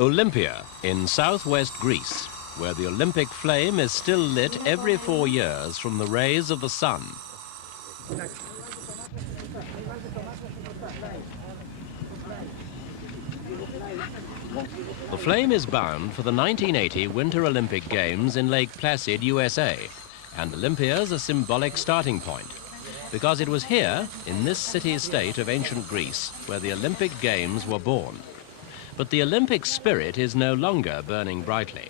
Olympia in southwest Greece, where the Olympic flame is still lit every 4 years from the rays of the sun. The flame is bound for the 1980 Winter Olympic Games in Lake Placid, USA, and Olympia's a symbolic starting point, because it was here, in this city-state of ancient Greece, where the Olympic Games were born. But the Olympic spirit is no longer burning brightly.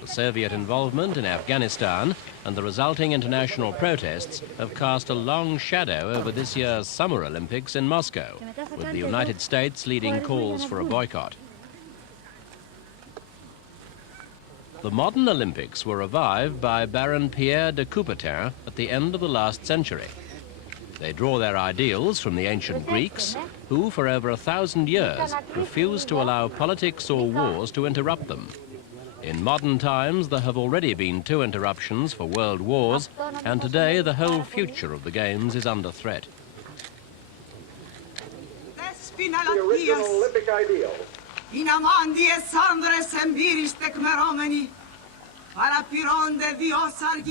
The Soviet involvement in Afghanistan and the resulting international protests have cast a long shadow over this year's Summer Olympics in Moscow, with the United States leading calls for a boycott. The modern Olympics were revived by Baron Pierre de Coubertin at the end of the last century. They draw their ideals from the ancient Greeks, who for over 1,000 years refused to allow politics or wars to interrupt them. In modern times, there have already been 2 interruptions for world wars, and today the whole future of the Games is under threat. The original Olympic ideal.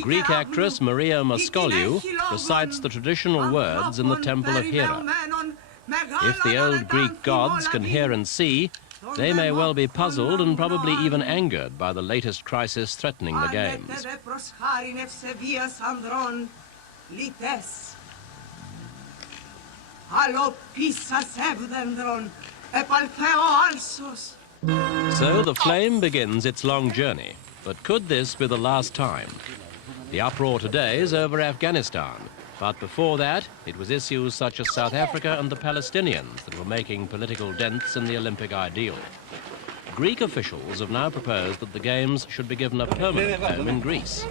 Greek actress Maria Mascoliou recites the traditional words in the Temple of Hera. If the old Greek gods can hear and see, they may well be puzzled and probably even angered by the latest crisis threatening the Games. So the flame begins its long journey, but could this be the last time? The uproar today is over Afghanistan, but before that, it was issues such as South Africa and the Palestinians that were making political dents in the Olympic ideal. Greek officials have now proposed that the Games should be given a permanent home in Greece.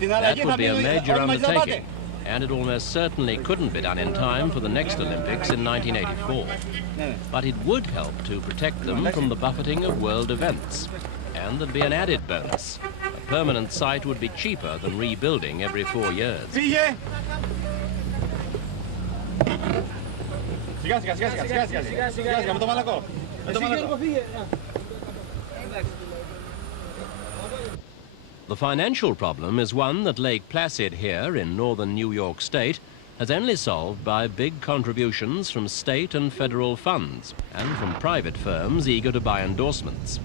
That would be a major undertaking, and it almost certainly couldn't be done in time for the next Olympics in 1984. But it would help to protect them from the buffeting of world events. And there'd be an added bonus. A permanent site would be cheaper than rebuilding every 4 years. The financial problem is one that Lake Placid here in northern New York State has only solved by big contributions from state and federal funds and from private firms eager to buy endorsements.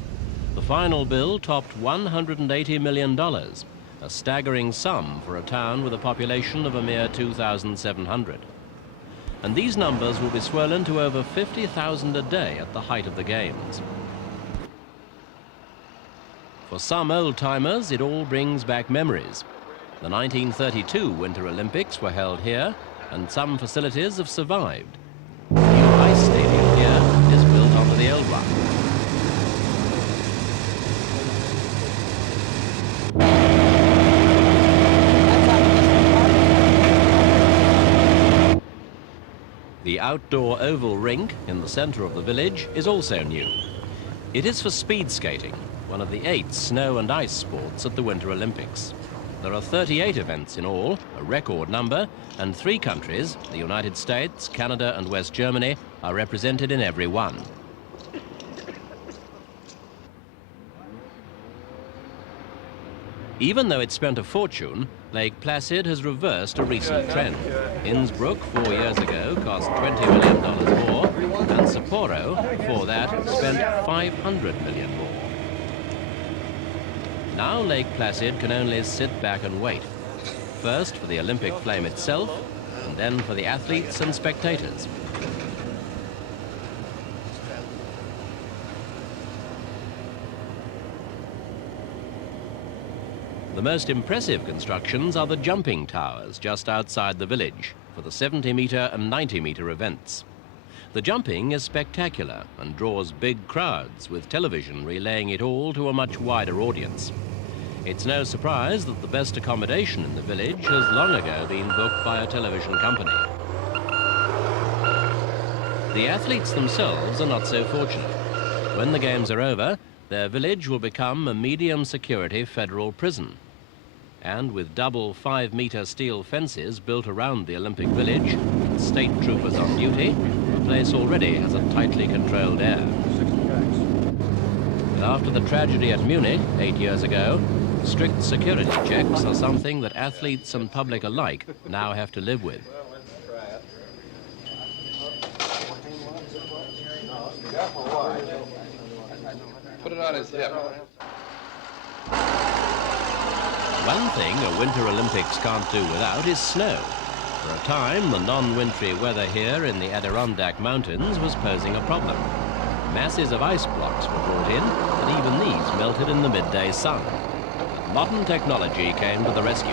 The final bill topped $180 million, a staggering sum for a town with a population of a mere 2,700. And these numbers will be swollen to over 50,000 a day at the height of the Games. For some old-timers, it all brings back memories. The 1932 Winter Olympics were held here, and some facilities have survived. The new ice stadium here is built onto the old one. The outdoor oval rink in the center of the village is also new. It is for speed skating, one of the 8 snow and ice sports at the Winter Olympics. There are 38 events in all, a record number, and 3 countries, the United States, Canada and West Germany, are represented in every one. Even though it spent a fortune, Lake Placid has reversed a recent trend. Innsbruck 4 years ago cost $20 million more, and Sapporo, before that, spent $500 million more. Now Lake Placid can only sit back and wait. First for the Olympic flame itself, and then for the athletes and spectators. The most impressive constructions are the jumping towers just outside the village for the 70-meter and 90-meter events. The jumping is spectacular and draws big crowds, with television relaying it all to a much wider audience. It's no surprise that the best accommodation in the village has long ago been booked by a television company. The athletes themselves are not so fortunate. When the Games are over, their village will become a medium-security federal prison. And with double 5-meter steel fences built around the Olympic village, and state troopers on duty, the place already has a tightly controlled air. But after the tragedy at Munich 8 years ago, strict security checks are something that athletes and public alike now have to live with. Put it on his hip. One thing a Winter Olympics can't do without is snow. For a time, the non-wintry weather here in the Adirondack Mountains was posing a problem. Masses of ice blocks were brought in, but even these melted in the midday sun. But modern technology came to the rescue.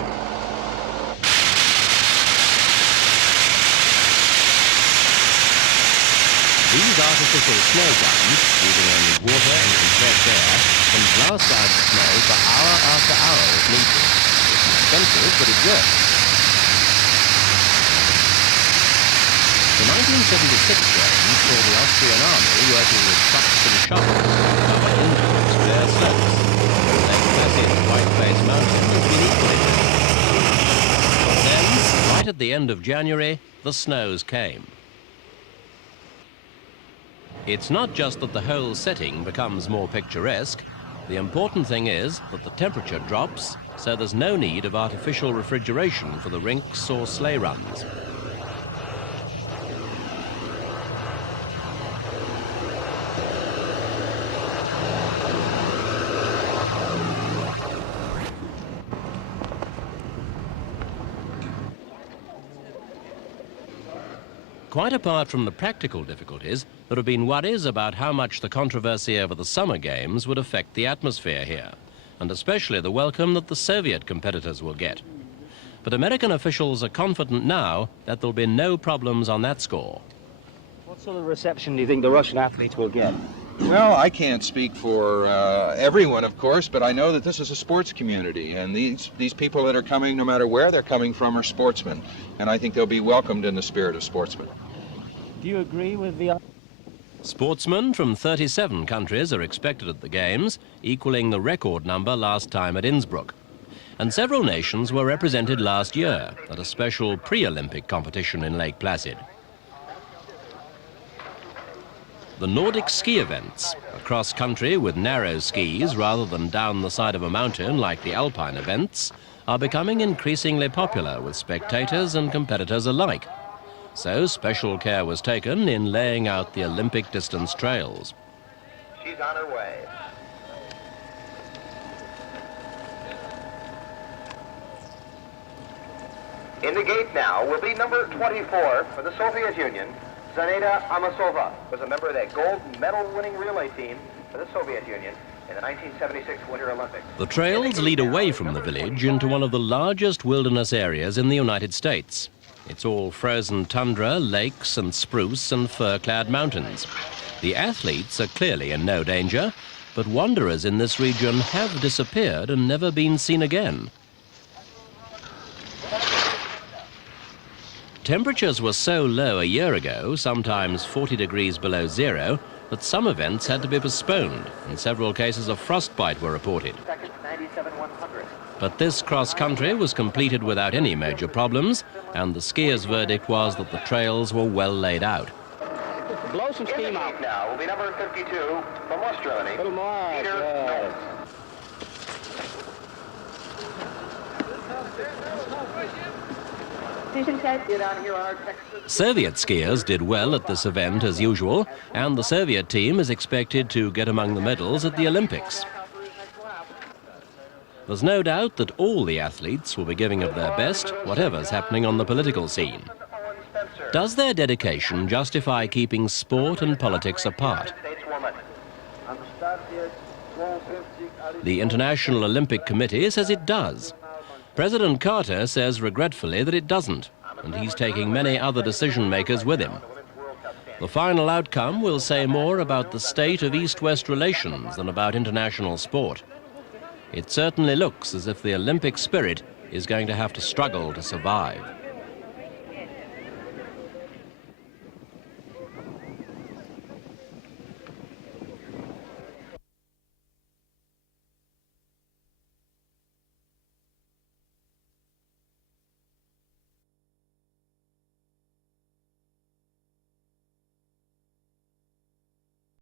These artificial snow guns, using only water and compressed air, can blast out the snow for hour after hour if needed. It's expensive, but it works. The 1976 version saw the Austrian army working with trucks and shovels to cover Innsbruck's bare slopes. Lake Placid's white-faced mountain has been equally busy. But then, right at the end of January, the snows came. It's not just that the whole setting becomes more picturesque. The important thing is that the temperature drops, so there's no need of artificial refrigeration for the rinks or sleigh runs. Quite apart from the practical difficulties, there have been worries about how much the controversy over the summer games would affect the atmosphere here, and especially the welcome that the Soviet competitors will get. But American officials are confident now that there'll be no problems on that score. What sort of reception do you think the Russian athletes will get? Well, I can't speak for everyone, of course, but I know that this is a sports community, and these people that are coming, no matter where they're coming from, are sportsmen, and I think they'll be welcomed in the spirit of sportsmen. Do you agree with the... Sportsmen from 37 countries are expected at the Games, equaling the record number last time at Innsbruck. And several nations were represented last year at a special pre-Olympic competition in Lake Placid. The Nordic ski events, across country with narrow skis rather than down the side of a mountain like the alpine events, are becoming increasingly popular with spectators and competitors alike. So special care was taken in laying out the Olympic distance trails. She's on her way. In the gate now will be number 24 for the Soviet Union. Zaneta Amasova was a member of that gold medal-winning relay team for the Soviet Union in the 1976 Winter Olympics. The trails lead away from the village into one of the largest wilderness areas in the United States. It's all frozen tundra, lakes and spruce and fir-clad mountains. The athletes are clearly in no danger, but wanderers in this region have disappeared and never been seen again. Temperatures were so low a year ago, sometimes 40 degrees below zero, that some events had to be postponed, and several cases of frostbite were reported. But this cross-country was completed without any major problems, and the skiers' verdict was that the trails were well laid out. Blow some steam out. Now will be number 52 from West Germany. Little more. Good. Soviet skiers did well at this event as usual, and the Soviet team is expected to get among the medals at the Olympics. There's no doubt that all the athletes will be giving of their best, whatever's happening on the political scene. Does their dedication justify keeping sport and politics apart? The International Olympic Committee says it does. President Carter says regretfully that it doesn't, and he's taking many other decision-makers with him. The final outcome will say more about the state of East-West relations than about international sport. It certainly looks as if the Olympic spirit is going to have to struggle to survive.